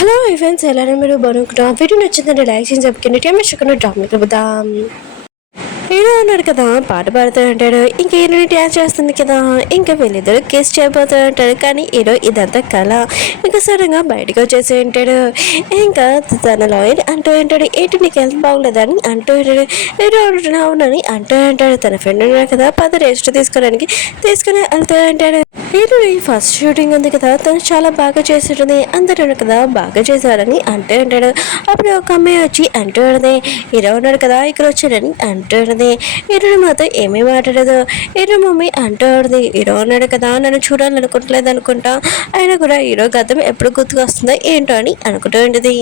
Hello friends, ఎలానే మీరు బాగుంటున్నా? Video నచ్చిందంటే like చేసి చెప్పుకుని టైం ఇష్టకుండా డ్రామాకి వెళ్దాం. హీరో ఉన్నాడు కదా, పాట పాడుతూ ఉంటాడు. ఇంక హీరోని డ్యాన్స్ చేస్తుంది కదా, ఇంకా వీళ్ళిద్దరు కిస్ చేయబోతూ ఉంటాడు. కానీ హీరో ఇదంతా కళ. ఇంకా సడన్గా బయటకు వచ్చేసి ఉంటాడు. ఇంకా తన లాయర్ అంటూ ఉంటాడు, ఏంటి నీకు హెల్త్ బాగోలేదని అంటూ ఉంటాడు. హీరో అవునని అంటూ ఉంటాడు. తన ఫ్రెండ్ ఉన్నాడు కదా, రెస్ట్ తీసుకోవడానికి తీసుకుని వెళ్తూ ఉంటాడు. హీరోని ఫస్ట్ షూటింగ్ ఉంది కదా, తను చాలా బాగా చేస్తుంటుంది. అందరూ కదా బాగా చేశారని అంటూ ఉంటాడు. అప్పుడు ఒక అమ్మాయి వచ్చి అంటూ ఉన్నది, హీరో ఉన్నాడు కదా ఇక్కడ వచ్చాడని అంటూ ఉన్నది. హీరో మాత్రం ఏమీ మాట్లాడదు. హీరో మమ్మీ అంటూ ఉన్నది, హీరో ఉన్నాడు కదా నన్ను చూడాలనుకుంటలేదు అనుకుంటా. అయినా కూడా హీరో గతం ఎప్పుడు గుర్తుకు వస్తుందో ఏంటో అని అనుకుంటూ ఉంటుంది.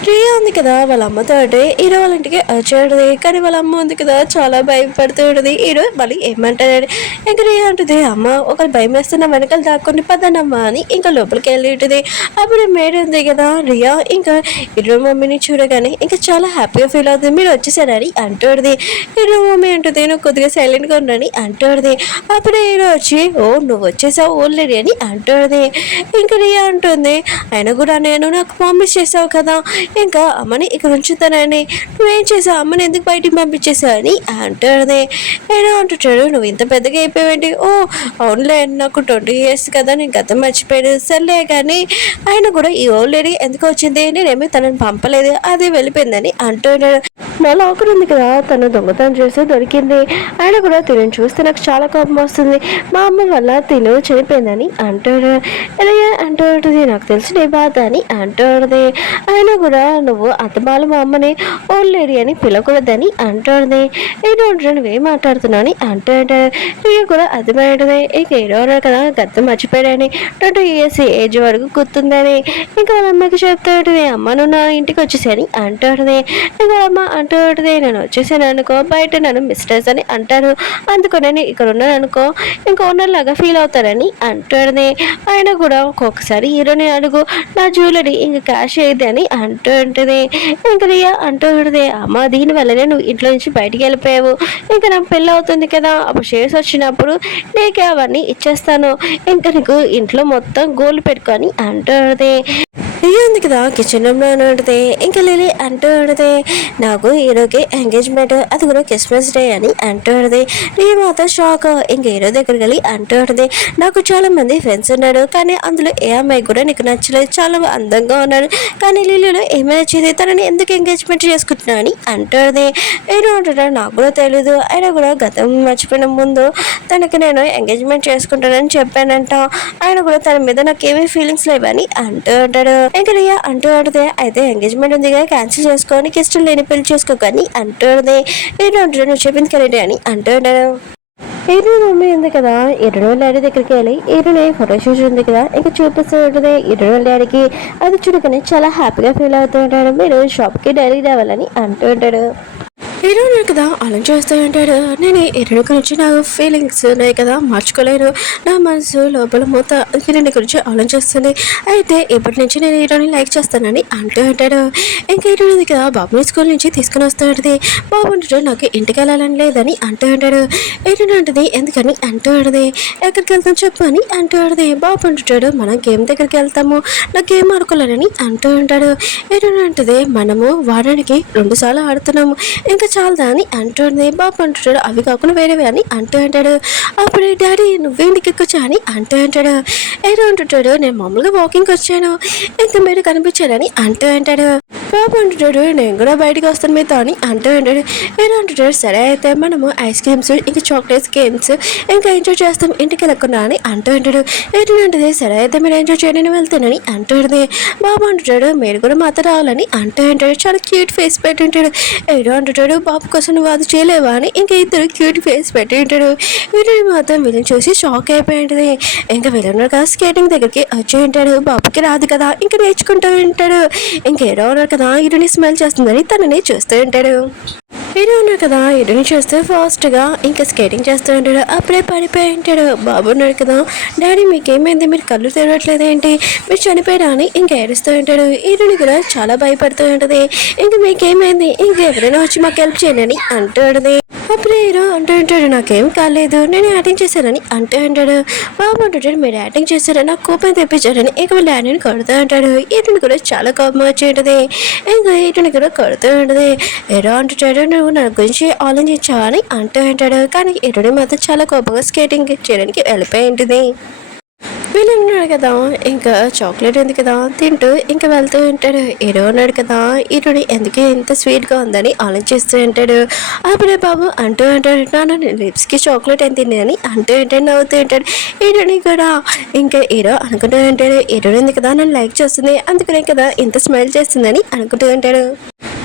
ప్రియా ఉంది కదా, వాళ్ళ అమ్మతో హీరో వాళ్ళ ఇంటికి వచ్చాడు. కానీ వాళ్ళ అమ్మ ఉంది కదా, చాలా భయపడుతూ ఉంటుంది. హీరో మళ్ళీ ఏమంటాడు, ఇంకా రియా అంటుంది, అమ్మ ఒకరు భయం వేస్తున్న వెనకాల దాక్కొని పదనమ్మా అని ఇంకా లోపలికి వెళ్ళి ఉంటుంది. అప్పుడు మేడం ఉంది కదా రియా, ఇంకా హీరో మమ్మీని చూడగానే ఇంకా చాలా హ్యాపీగా ఫీల్ అవుతుంది. మీరు వచ్చేసారని అంటుంది. హీరో మమ్మీ అంటుంది, నువ్వు కొద్దిగా సైలెంట్గా ఉండని అంటుంది. అప్పుడు హీరో వచ్చి, ఓ నువ్వు వచ్చేసావు ఓల్రెడీ అని అంటుంది. ఇంకా రియా అంటుంది, అయినా కూడా నేను నాకు ప్రామిస్ చేసావు కదా ఇంకా అమ్మని ఇక్కడ ఉంచుతానని, నువ్వేం చేసావు, అమ్మని ఎందుకు బయటికి పంపించేసావు అని అంటుంది. ఏదో అంటుంటాడు, నువ్వు ఇంత పెద్దగా అయిపోయావేంటి? ఓ అవునులే, నాకు 20 years కదా, నేను గతం మర్చిపోయాడు. సర్లే కానీ ఆయన కూడా ఈ ఓల్డ్ లేడీ ఎందుకు వచ్చింది, నేనేమి తనని పంపలేదు, అది వెళ్ళిపోయిందని అంటున్నాడు. నా లాకర్ ఉంది కదా, తను దొంగతనం చేసి దొరికింది. ఆయన కూడా తినని చూస్తే నాకు చాలా కోపం వస్తుంది. మా అమ్మ వల్ల తిను చనిపోయిందని అంటాడు. ఎలా అంటుంది, నాకు తెలిసి నీ బాధ అని అంటుంది. ఆయన కూడా నువ్వు అత్తమాలు మా అమ్మని ఓల్డ్ లేడీ అని పిలవకూడదని అంటుంది. ఏంటంటే నువ్వేం మాట్లాడుతున్నావు అని అంటాడు. ఇక కూడా అర్థమవుతుంది. ఇక హీరో కదా గతం మర్చిపోయాడని, 20 years ఏజ్ వరకు గుర్తుందని ఇంకా వాళ్ళ అమ్మకి చెప్తాడు, అమ్మ నువ్వు నా ఇంటికి వచ్చేసాని అంటాడుది. ఇంకా అమ్మ అంటుంది, నేను వచ్చేసాను అనుకో బయట నన్ను మిస్టర్స్ అని అంటారు, అందుకని ఇక్కడ ఉన్నాను అనుకో ఇంకా ఉన్నలాగా ఫీల్ అవుతారని అంటాడుది. ఆయన కూడా ఒక్కొక్కసారి హీరోని అడుగు, నా జ్యువెలరీ ఇంకా క్యాష్ అయ్యింది అని అంటూ ఉంటుంది. ఇంకా రియా అంటూ ఉంటుంది, అమ్మ దీనివల్లనే నువ్వు ఇంట్లో నుంచి బయటికి వెళ్ళిపోయావు, ఇంకా నాకు పెళ్ళి అవుతుంది కదా, అప్పుడు షేర్స్ వచ్చినప్పుడు నీకు అవన్నీ ఇచ్చేస్తాను, ఇంకా నీకు ఇంట్లో మొత్తం గోల్డ్ పెట్టుకొని అంటూ ఉంటుంది. రియా ఉంది కదా కిచెన్ రూమ్లో ఉంటుంది. ఇంకా లిలీ అంటూ ఉంటుంది, నాకు హీరోకి ఎంగేజ్మెంట్, అది కూడా క్రిస్మస్ డే అని అంటూ ఉంటుంది. రియా మాత్రం షాక్. ఇంకా హీరో దగ్గరికి వెళ్ళి అంటూ ఉంటుంది, నాకు చాలా మంది ఫ్రెండ్స్ ఉన్నారు, కానీ అందులో ఏ అమ్మాయి కూడా నీకు నచ్చలేదు, చాలా అందంగా ఉన్నాడు, కానీ లిలీలో ఏమీ నచ్చేది, తనని ఎందుకు ఎంగేజ్మెంట్ చేసుకుంటున్నావు అని అంటుంది. హీరో అంటున్నాడు, నాకు కూడా తెలీదు, అయినా కూడా గతం మర్చిపోయిన ముందు తనకి నేను ఎంగేజ్మెంట్ చేసుకుంటానని చెప్పానంట, ఆయన కూడా తన మీద నాకు ఏమీ ఫీలింగ్స్ లేవని అంటూ ఉంటాడు. ఇంకా రియా అంటూ ఆడితే, అయితే ఎంగేజ్మెంట్ ఉంది కదా క్యాన్సిల్ చేసుకొని ఇష్టం లేని పెళ్లి చేసుకోకని అంటుంది. నేను అంటాడు, నువ్వు చెప్పింది కరెక్టే అని అంటున్నాడు. హీరో మమ్మీ ఉంది కదా, హీరో డాడీ దగ్గరికి వెళ్ళి హీరోని ఫోటో షూట్ ఉంది కదా ఇంకా చూపిస్తూ ఉంటుంది. హీరో డాడీకి అది చూడుకొని చాలా హ్యాపీగా ఫీల్ అవుతూ ఉంటాడు. మీరు షాప్కి డైరీ రావాలని అంటూ ఉంటాడు. హీరో కదా అలా చేస్తూ ఉంటాడు, నేను హీరోని గురించి నాకు ఫీలింగ్స్ ఉన్నాయి కదా మార్చుకోలేను, నా మనసు లోపల మొత్తం హీరోని గురించి ఆలోచిస్తుంది, అయితే ఇప్పటి నుంచి నేను హీరోని లైక్ చేస్తానని అంటూ ఉంటాడు. ఇంకా హీరోని కదా బాబుని స్కూల్ నుంచి తీసుకుని వస్తూ ఉంటుంది. బాబు అంటాడు, నాకు ఇంటికి వెళ్ళాలని లేదని అంటూ ఉంటాడు. హీరోని అంటుంది, ఎందుకని అంటూ ఉంటుంది. ఎక్కడికి వెళ్తాం చెప్పు అని అంటూ ఉంటుంది. బాబు అంటాడు, మనం గేమ్ దగ్గరికి వెళ్తాము, నా గేమ్ ఆడుకోవాలని అంటూ ఉంటాడు. హీరోని అంటుంది, మనము వారానికి 2 సార్లు ఆడుతున్నాము, ఇంకా చాలదా అని అంటుంది. బాబు అంటాడు, అవి కాకుండా వేరేవి అని అంటూ అంటాడు. అప్పుడే డాడీ నువ్వేంటికి వచ్చా అని అంటూ అంటాడు. ఏదో అంటుంటాడు, నేను మామూలుగా వాకింగ్కి వచ్చాను, ఇంకా మీరు కనిపించారని అంటూ అంటాడు. బాబు అంటుంటాడు, నేను కూడా బయటకు వస్తాను మీతో అని అంటూ ఉంటాడు. ఏదో అంటుంటాడు, సరే అయితే మనము ఐస్ క్రీమ్స్ ఇంకా చాక్లెట్స్ గేమ్స్ ఇంకా ఎంజాయ్ చేస్తాం ఇంటికి వెళ్ళకుండా అని అంటూ ఉంటాడు. ఏంటంటే సరే అయితే మీరు ఎంజాయ్ చేయడానికి వెళ్తానని అంటుంది. బాబు అంటుంటాడు, మీరు కూడా మాతో రావాలని అంటూ ఉంటాడు. చాలా క్యూట్ ఫేస్ పెట్టి ఉంటాడు. ఏదో అంటుంటాడు, బాబు కోసం నువ్వు అది చేయలేవా అని ఇంకా ఇద్దరు క్యూట్ ఫేస్ పెట్టి ఉంటాడు. వీళ్ళని మాత్రం వీళ్ళని చూసి షాక్ అయిపోయి ఉంటుంది. ఇంకా వీళ్ళన్నారు కదా స్కేటింగ్ దగ్గరికి వచ్చి ఉంటాడు. బాబుకి రాదు కదా ఇంకా నేర్చుకుంటూ ఉంటాడు. ఇంకేదో ఉన్నారు కదా ఇరుని స్మెల్ చేస్తుందని తనని చూస్తూ ఉంటాడు. హీరో ఉన్నారు కదా హీరోని చూస్తే ఫాస్ట్గా ఇంకా స్కేటింగ్ చేస్తూ ఉంటాడు. అప్పుడే పడిపోయి ఉంటాడు. బాబు ఉన్నాడు కదా, డాడీ మీకేమైంది, మీరు కళ్ళు తెరవట్లేదు ఏంటి, మీరు చనిపోయారా అని ఇంకా ఏడుస్తూ ఉంటాడు. హీరోని కూడా చాలా భయపడుతూ ఉంటుంది. ఇంకా మీకేమైంది, ఇంకా ఎవరైనా వచ్చి మాకు హెల్ప్ చేయండి అని అంటుంది. అప్పుడు హీరో అంటూ ఉంటాడు, నాకేం కాలేదు, నేను యాక్టింగ్ చేశానని అంటూ ఉంటాడు. బాబు అంటుంటాడు, మీరు యాక్టింగ్ చేశారని నాకు కోపం తెప్పించారని ఇక వాళ్ళ డాడీని కొడుతూ ఉంటాడు. ఈటని కూడా చాలా కోపం వచ్చి ఉంటుంది. ఇంకా ఈటని కూడా కొడుతూ ఉంటుంది. హీరో అంటుంటాడు, నువ్వు నా గురించి ఆలోచించావా అని అంటూ ఉంటాడు. కానీ ఈటని మాత్రం చాలా కోపంగా స్కేటింగ్ చేయడానికి వెళ్ళిపోయి ఉంటుంది. వీళ్ళు ఉన్నాడు కదా, ఇంకా చాక్లెట్ ఉంది కదా తింటూ ఇంకా వెళ్తూ ఉంటాడు. హీరో ఉన్నాడు కదా, హీరోని ఎందుకే ఇంత స్వీట్గా ఉందని ఆలోచిస్తూ ఉంటాడు. అప్పుడే బాబు అంటూ ఉంటాడు, నాన్న లిప్స్కి చాక్లెట్ ఎంత తిన్నాని అంటూ ఉంటాడు, నవ్వుతూ ఉంటాడు. హీరోని కూడా ఇంకా హీరో అనుకుంటూ ఉంటాడు, హీరోని ఉంది కదా నన్ను లైక్ చేస్తుంది, అందుకనే కదా ఇంత స్మైల్ చేస్తుందని అనుకుంటూ ఉంటాడు.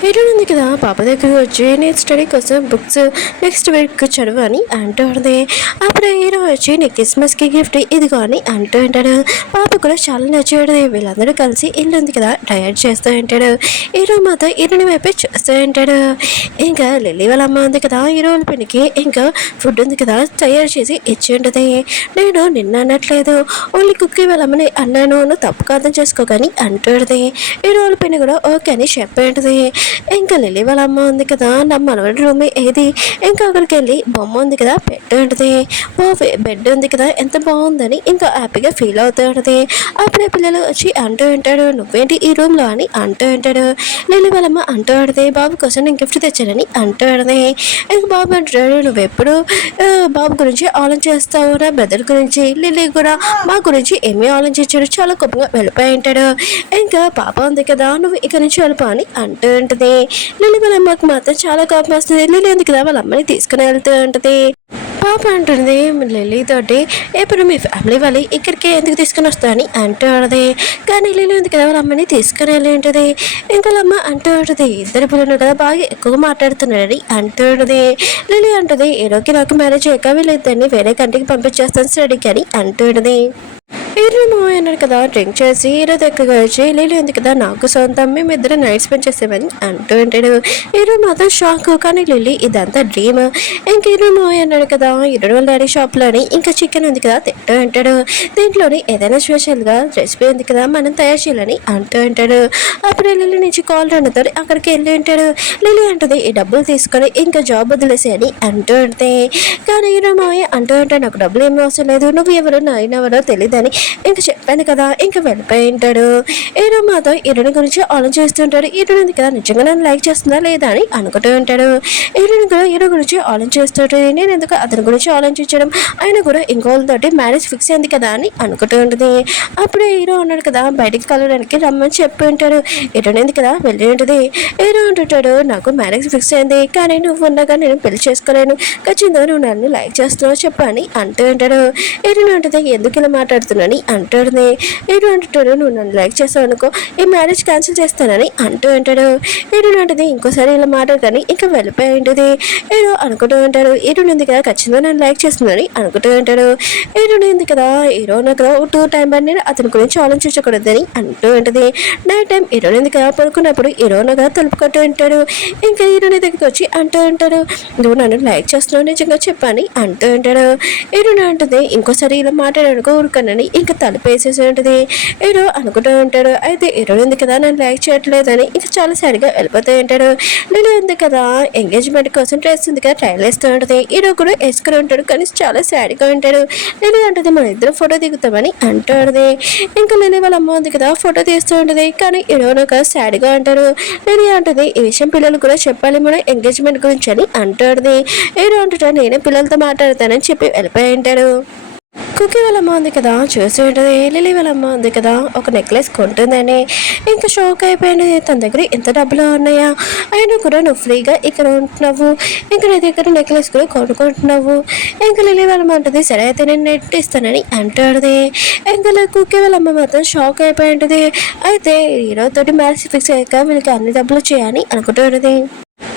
హీరోని ఉంది కదా పాప దగ్గరకు వచ్చి నేను స్టడీ కోసం బుక్స్ నెక్స్ట్ వీక్ చదువు అని అంటూ ఉంటుంది. అప్పుడు హీరో వచ్చి నీ క్రిస్మస్కి గిఫ్ట్ ఇదిగో అని అంటూ ఉంటాడు. పాప కూడా చాలా నచ్చాడు. వీళ్ళందరూ కలిసి ఇల్లు ఉంది కదా డయట్ చేస్తూ ఉంటాడు. హీరో మాత్రం హీరోని వైపే చూస్తూ ఉంటాడు. ఇంకా లిల్లీ వాళ్ళ అమ్మ ఉంది కదా హీరో వాళ్ళ పెళ్ళికి ఇంకా ఫుడ్ ఉంది కదా తయారు చేసి ఇచ్చి ఉంటుంది. నేను నిన్న అనట్లేదు, ఓన్లీ కుక్కీ వాళ్ళ అమ్మని అన్నాను, నువ్వు తప్పు అర్థం చేసుకోకని అంటుంది. హీరో వాళ్ళ పెళ్ళి కూడా ఓకే అని చెప్పి ఉంటుంది. ఇంకా లిల్లీ వాళ్ళ అమ్మ ఉంది కదా నా మనవడి రూమ్ ఏది, ఇంకా అక్కడికి వెళ్ళి బొమ్మ ఉంది కదా బెడ్ ఉంటుంది, బెడ్ ఉంది కదా ఎంత బాగుందని ఇంకా హ్యాపీగా ఫీల్ అవుతూ ఉంటుంది. అప్పుడే పిల్లలు వచ్చి అంటూ ఉంటాడు, నువ్వేంటి ఈ రూమ్లో అని అంటూ ఉంటాడు. లిల్లీ వాళ్ళమ్మ అంటూ ఉంటుంది, బాబు కోసం నేను గిఫ్ట్ తెచ్చానని అంటూ ఉంటుంది. ఇంకా బాబు అంటాడు, నువ్వెప్పుడు బాబు గురించి ఆలోచిస్తావు, నా బ్రదర్ గురించి. లిల్లీ కూడా మా గురించి ఏమీ ఆలోచించాడు, చాలా కోపంగా వెళ్ళిపోయి ఉంటాడు. ఇంకా పాప ఉంది కదా నువ్వు ఇక్కడ నుంచి వెళ్ళిపో అని అంటూ ఉంటుంది. లిల్లీ వాళ్ళ అమ్మకి మాత్రం చాలా కోపం వస్తుంది. లిల్లీ ఎందుకు కదా వాళ్ళ అమ్మని తీసుకుని వెళ్తూ ఉంటుంది. పాప అంటుంది లిల్లీ తోటి, ఎప్పుడు మీ ఫ్యామిలీ వాళ్ళు ఇక్కడికి ఎందుకు తీసుకుని వస్తారని అంటూ ఉంటుంది. కానీ లిల్లీ ఉంది కదా వాళ్ళ అమ్మని తీసుకుని వెళ్ళి ఉంటుంది. ఇంకా వాళ్ళ అమ్మ అంటూ ఉంటుంది, ఇద్దరు పిల్లలు కదా బాగా ఎక్కువ మాట్లాడుతున్నారని అంటూ ఉంటుంది. లిల్లీ అంటుంది, ఏరోకి నాకు మ్యారేజ్ అయ్యాక వీళ్ళిద్దరిని వేరే కంటికి పంపించేస్తాను స్టడీకి అని అంటూ ఉంటుంది. హీరో మూవీ అన్నాడు కదా డ్రింక్ చేసి హీరో దగ్గరకు వచ్చి లిల్లీ ఉంది కదా నాకు సొంతం, మేమిద్దరు నైట్ స్పెండ్ చేసేమని అంటూ ఉంటాడు. హీరో మాత్రం షాక్, కానీ లిల్లీ ఇదంతా డ్రీమ్. ఇంక హీరో మూవీ అన్నాడు కదా హీరో వాళ్ళ డాడీ షాప్లోని ఇంకా చికెన్ ఉంది కదా తింటూ ఉంటాడు. దీంట్లోని ఏదైనా స్పెషల్గా రెసిపీ ఉంది కదా మనం తయారు చేయాలని అంటూ ఉంటాడు. అప్పుడు లిల్లీ నుంచి కాల్ రావడంతో అక్కడికి వెళ్ళి ఉంటాడు. లిల్లీ అంటుంది, ఈ డబ్బులు తీసుకొని ఇంకా జాబ్ వదిలేసి అని అంటూ ఉంటే, కానీ హీరో మూవీ అంటూ ఉంటాడు, నాకు డబ్బులు ఏమీ అవసరం లేదు, నువ్వు ఎవరో నాయనెవరో తెలియదని ఇంకా చెప్పాను కదా ఇంకా వెళ్ళిపోయి ఉంటాడు. హీరో మాత్రం హీరోని గురించి ఆలోచిస్తుంటాడు. హీరోని కదా నిజంగా నన్ను లైక్ చేస్తుందా లేదా అని అనుకుంటూ ఉంటాడు. హీరోని కూడా హీరో గురించి ఆలోచిస్తుంటే నేను ఎందుకు అతని గురించి ఆలోచించడం, ఆయన కూడా ఇంకోళ్ళతోటి మ్యారేజ్ ఫిక్స్ అయింది కదా అని అనుకుంటూ ఉంటుంది. అప్పుడు హీరో ఉన్నాడు కదా బయటికి కలవడానికి రమ్మని చెప్పి ఉంటాడు. హీరోని ఎందుకు కదా వెళ్ళి ఉంటుంది. హీరో అంటుంటాడు, నాకు మ్యారేజ్ ఫిక్స్ అయింది, కానీ నువ్వు ఉండగా నేను పెళ్లి చేసుకోలేను, ఖచ్చితంగా నువ్వు నన్ను లైక్ చేస్తున్నావు చెప్పని అంటూ ఉంటాడు. హీరోని ఉంటుంది, ఎందుకు ఇలా మాట్లాడుతున్నాను అంటాడు. హీరో అంటుంటాడు, నువ్వు నన్ను లైక్ చేస్తావు అనుకో ఈ మ్యారేజ్ క్యాన్సిల్ చేస్తానని అంటూ ఉంటాడు. హీరో అంటుంది, ఇంకోసారి ఇలా మాట్లాడని ఇంకా వెళ్ళిపోయి ఉంటుంది. హీరో అనుకుంటూ ఉంటాడు, హీరో ఉంది కదా ఖచ్చితంగా నన్ను లైక్ చేస్తుందని అనుకుంటూ ఉంటాడు. హీరో ఉంది కదా హీరో కదా 2 టైం అని నేను అతని గురించి ఆలోచించకూడదని అంటూ ఉంటుంది. నైట్ టైం హీరో ఉంది కదా పడుకున్నప్పుడు హీరో కదా తలుపుకుంటూ ఉంటాడు. ఇంకా హీరోని దగ్గరికి వచ్చి అంటూ ఉంటాడు, నువ్వు నన్ను లైక్ చేస్తున్నావు నిజంగా చెప్పని అంటూ ఉంటాడు. హీరో అంటుంది, ఇంకోసారి ఇలా మాట్లాడాడుకో ఊరుకనని ఇంకా తలుపేసేసి ఉంటుంది. హీరో అనుకుంటూ ఉంటాడు, అయితే హీరో ఉంది కదా నన్ను లైక్ చేయట్లేదని ఇంకా చాలా సారిగా వెళ్ళిపోతూ ఉంటాడు. నేను ఉంది కదా ఎంగేజ్మెంట్ కోసం డ్రెస్ ఉంది కదా ట్రైల్ వేస్తూ ఉంటుంది. హీరో కూడా వేసుకుని ఉంటాడు, కానీ చాలా సాడ్గా ఉంటాడు. నేను అంటుంది మన ఇద్దరు ఫోటో దిగుతామని అంటుంది. ఇంకా నేను వాళ్ళ అమ్మ ఉంది కదా ఫోటో తీస్తూ ఉంటుంది, కానీ హీరో ఒక సాడ్గా అంటారు. నేను అంటుంది, ఈ విషయం పిల్లలు కూడా చెప్పాలి మన ఎంగేజ్మెంట్ గురించి అని అంటుంది. హీరో అంటుంటా నేనే పిల్లలతో మాట్లాడతానని చెప్పి వెళ్ళిపోయి ఉంటాడు. కుకీ వాళ్ళ అమ్మ ఉంది కదా చూసి ఉంటుంది. లిల్లీ వాళ్ళ అమ్మ ఉంది కదా ఒక నెక్లెస్ కొంటుందని ఇంకా షాక్ అయిపోయింది. తన దగ్గర ఎంత డబ్బులు ఉన్నాయా, అయినా కూడా నువ్వు ఫ్రీగా ఇక్కడ ఉంటున్నావు, ఇంకా నీ దగ్గర నెక్లెస్ కూడా కొనుక్కుంటున్నావు. ఇంకా లిల్లీ వాళ్ళ అమ్మ ఉంటుంది, సరే అయితే నేను నెట్ ఇస్తానని అంటాడుది. ఇంకా కుకీ వాళ్ళ అమ్మ మాత్రం షాక్ అయిపోయి ఉంటుంది. అయితే హీరోతోటి మ్యారేజ్ ఫిక్స్ అయ్యాక వీళ్ళకి అన్ని డబ్బులు చేయని అనుకుంటూ ఉంటుంది.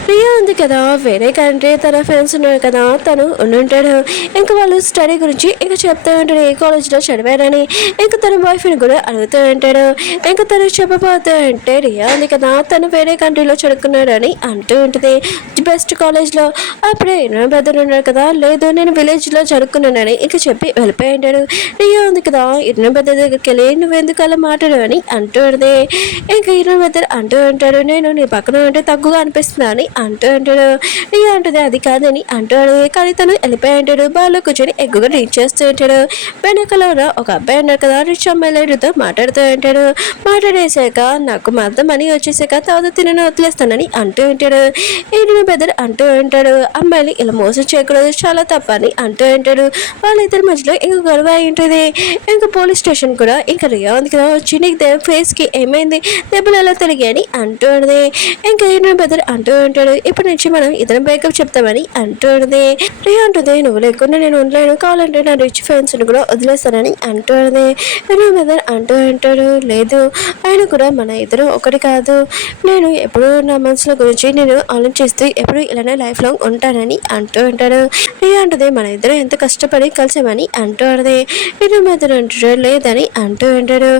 ప్రియా ఉంది కదా వేరే కంట్రీ తన ఫ్రెండ్స్ ఉన్నారు కదా తను ఉండుంటాడు. ఇంకా వాళ్ళు స్టడీ గురించి ఇంకా చెప్తూ ఉంటాడు, ఏ కాలేజ్లో చదివారని. ఇంకా తన బాయ్ ఫ్రెండ్ కూడా అడుగుతూ ఉంటాడు. ఇంకా తను చెప్పబోతూ అంటే రియా ఉంది కదా తను వేరే కంట్రీలో చదువుకున్నాడని అంటూ ఉంటుంది, బెస్ట్ కాలేజ్లో. అప్పుడే ఇన్నో బ్రదర్ ఉన్నాడు కదా, లేదు నేను విలేజ్లో చదువుకున్నానని ఇంకా చెప్పి వెళ్ళిపోయి ఉంటాడు. రియా ఉంది కదా ఇన్నో బ్రదర్ దగ్గరికి వెళ్ళి నువ్వెందుకు అలా మాట్లాడావు అని అంటూ ఉంటుంది. ఇంకా ఇన్నో బ్రదర్ అంటూ ఉంటాడు, నేను నీ పక్కన ఉంటే తక్కువగా అనిపిస్తున్నా అని అంటూ అంటాడు. రియా అంటుంది అది కాదని అంటాడు. కానీ తను వెళ్ళిపోయి అంటాడు. బాల్లో కూర్చొని ఎక్కువగా రీచ్ చేస్తూ ఉంటాడు. వెనకాల ఉన్న ఒక అబ్బాయి అన్నారు కదా రిచ్ అమ్మాయిలతో మాట్లాడుతూ ఉంటాడు. మాట్లాడేశాక నాకు మొత్తం మనీ వచ్చేసాక తర్వాత తినను వదిలేస్తానని అంటూ ఉంటాడు. ఏంటి బెదర్ అంటూ ఉంటాడు. అమ్మాయిలు ఇలా మోసం చేయకూడదు చాలా తప్పని అంటూ ఉంటాడు. వాళ్ళిద్దరి మధ్యలో ఇంక గొడవ అయి ఉంటుంది. ఇంకా పోలీస్ స్టేషన్ కూడా ఇంకా రియా ఉంది కదా వచ్చి నీకు ఫేస్కి ఏమైంది దెబ్బలు ఎలా తొలగాయని అంటూ ఉంటుంది. ఇంకా ఏంటి బెదర్ అంటూ ఉంటాడు. ఇప్పటి నుంచి మనం ఇద్దరం బ్రేకప్ చెప్తామని అంటూ ఉంటుంది. రియా అంటుంది నువ్వు లేకుండా నేను ఉండలేను కావాలంటే నా రిచ్ ఫ్రెండ్స్ని కూడా వదిలేస్తానని అంటూ ఉంటుంది. బెదర్ అంటూ ఉంటాడు లేదు ఆయన కూడా మన ఇద్దరు ఒకటి కాదు నేను ఎప్పుడు నా మనసుల గురించి నేను ఆలోచిస్తూ ఎప్పుడు ఇలానే లైఫ్ లాంగ్ ఉంటానని అంటూ ఉంటాడు. రియా అంటది మన ఇద్దరు ఎంత కష్టపడి కలిసామని అంటూ ఉంటుంది. ఇద్దరు అంటాడు లేదని అంటూ ఉంటాడు.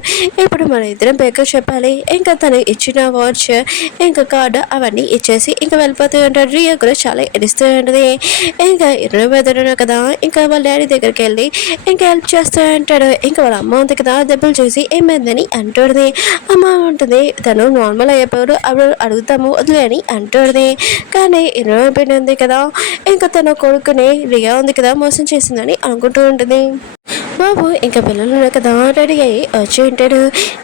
ఇప్పుడు మన ఇద్దరం బ్రేకప్ చెప్పాలి ఇంకా తను ఇచ్చిన వాచ్ ఇంకా కార్డు అవన్నీ ఇచ్చేసి ఇంకా వెళ్ళిపోతూ ఉంటాడు. రియా కూడా చాలా ఎడుస్తూ ఉంటుంది. ఇంకా ఇరవై బెదరు కదా ఇంకా వాళ్ళ డాడీ దగ్గరికి వెళ్ళి ఇంకా హెల్ప్ చేస్తూ ఉంటాడు. ఇంకా వాళ్ళ అమ్మ ఉంది కదా దెబ్బలు చూసి ఏమైందని అంటుంది. అమ్మ ఉంటుంది తను నార్మల్ అయిపోయాడు అప్పుడు అడుగుతాము వదిలే అని అంటుంది. కానీ ఇరవై ఉంది కదా ఇంకా తన కొడుకుని రియా ఉంది కదా మోసం చేసిందని అనుకుంటూ ఉంటుంది. బాబు ఇంకా పిల్లలు కదా రెడీ అయ్యి వచ్చి ఉంటాడు.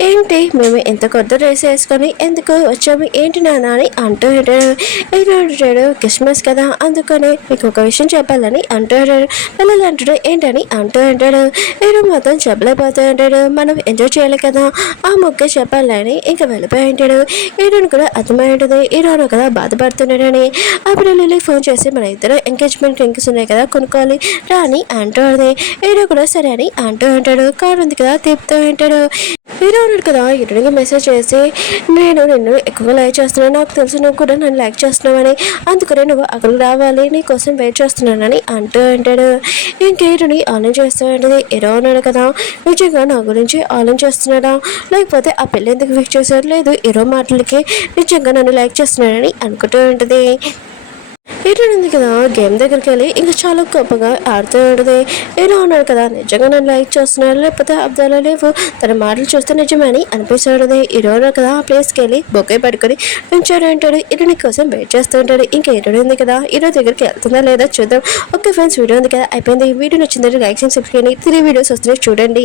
ఏంటి మేము ఎంత కొత్త డ్రెస్ వేసుకొని ఎందుకు వచ్చాము ఏంటి నాన్న అని అంటూ ఉంటాడు. అంటాడు క్రిస్మస్ కదా అందుకని మీకు ఒక విషయం చెప్పాలని అంటాడు. పిల్లలు అంటాడు ఏంటని అంటూ ఉంటాడు. మీరు మొత్తం చెప్పలేకపోతూ ఉంటాడు. మనం ఎంజాయ్ చేయాలి కదా ఆ మొక్క చెప్పాలని ఇంకా వెళ్ళిపోయి ఉంటాడు. ఈరోజు కూడా అర్థమై ఉంటుంది ఈరోజు కదా బాధపడుతున్నాడని. అప్పుడు లిల్లీ ఫోన్ చేసి మన ఇద్దరు ఎంగేజ్మెంట్ రింగ్స్ ఉన్నాయి కదా కొనుక్కోవాలి రా అని అంటుంది. ఈరోజు కూడా సరే అని అంటూ ఉంటాడు. కారు ఉంది కదా తిప్పుతూ ఉంటాడు. హీరో ఉన్నాడు కదా ఇటుగా మెసేజ్ చేసి నేను నిన్ను ఎక్కువ లైక్ చేస్తున్నాను నాకు తెలుసు నువ్వు కూడా నన్ను లైక్ చేస్తున్నావని అందుకనే నువ్వు అక్కడికి రావాలి నీ కోసం వెయిట్ చేస్తున్నానని అంటూ ఉంటాడు. ఇంకేటుని ఆలోచన చేస్తూ ఉంటుంది. హీరో ఉన్నాడు కదా నిజంగా నా గురించి ఆలోచన చేస్తున్నాడా లేకపోతే ఆ పెళ్ళి ఎందుకు ఫిక్స్ చేశారు లేదు హీరో మాటలకి నిజంగా నన్ను లైక్ చేస్తున్నాడని అనుకుంటూ ఉంటుంది. ఉంది కదా గేమ్ దగ్గరికి వెళ్ళి ఇంకా చాలా గొప్పగా ఆడుతూ ఉంటుంది. ఏదో ఉన్నాడు కదా నిజంగా నన్ను లైక్ చేస్తున్నాడు లేకపోతే అబ్దాలు లేవు తన మాటలు చూస్తే నిజమని అనిపిస్తుంది. ఈరోజు కదా ఆ ప్లేస్కి వెళ్ళి బొకే పడుకొని నుంచోడు అంటాడు. ఇరుని కోసం వెయిట్ చేస్తూ ఉంటాడు. ఇంకా ఇరుడు ఉంది కదా ఈరోజు దగ్గరికి వెళ్తుందా లేదా చూద్దాం. ఓకే ఫ్రెండ్స్ వీడియో ఉంది కదా అయిపోయింది. వీడియో నచ్చిందంటే లైక్ చేసి సబ్స్క్రైబ్ చేయండి. 3 వీడియోస్ వస్తున్నాయి చూడండి.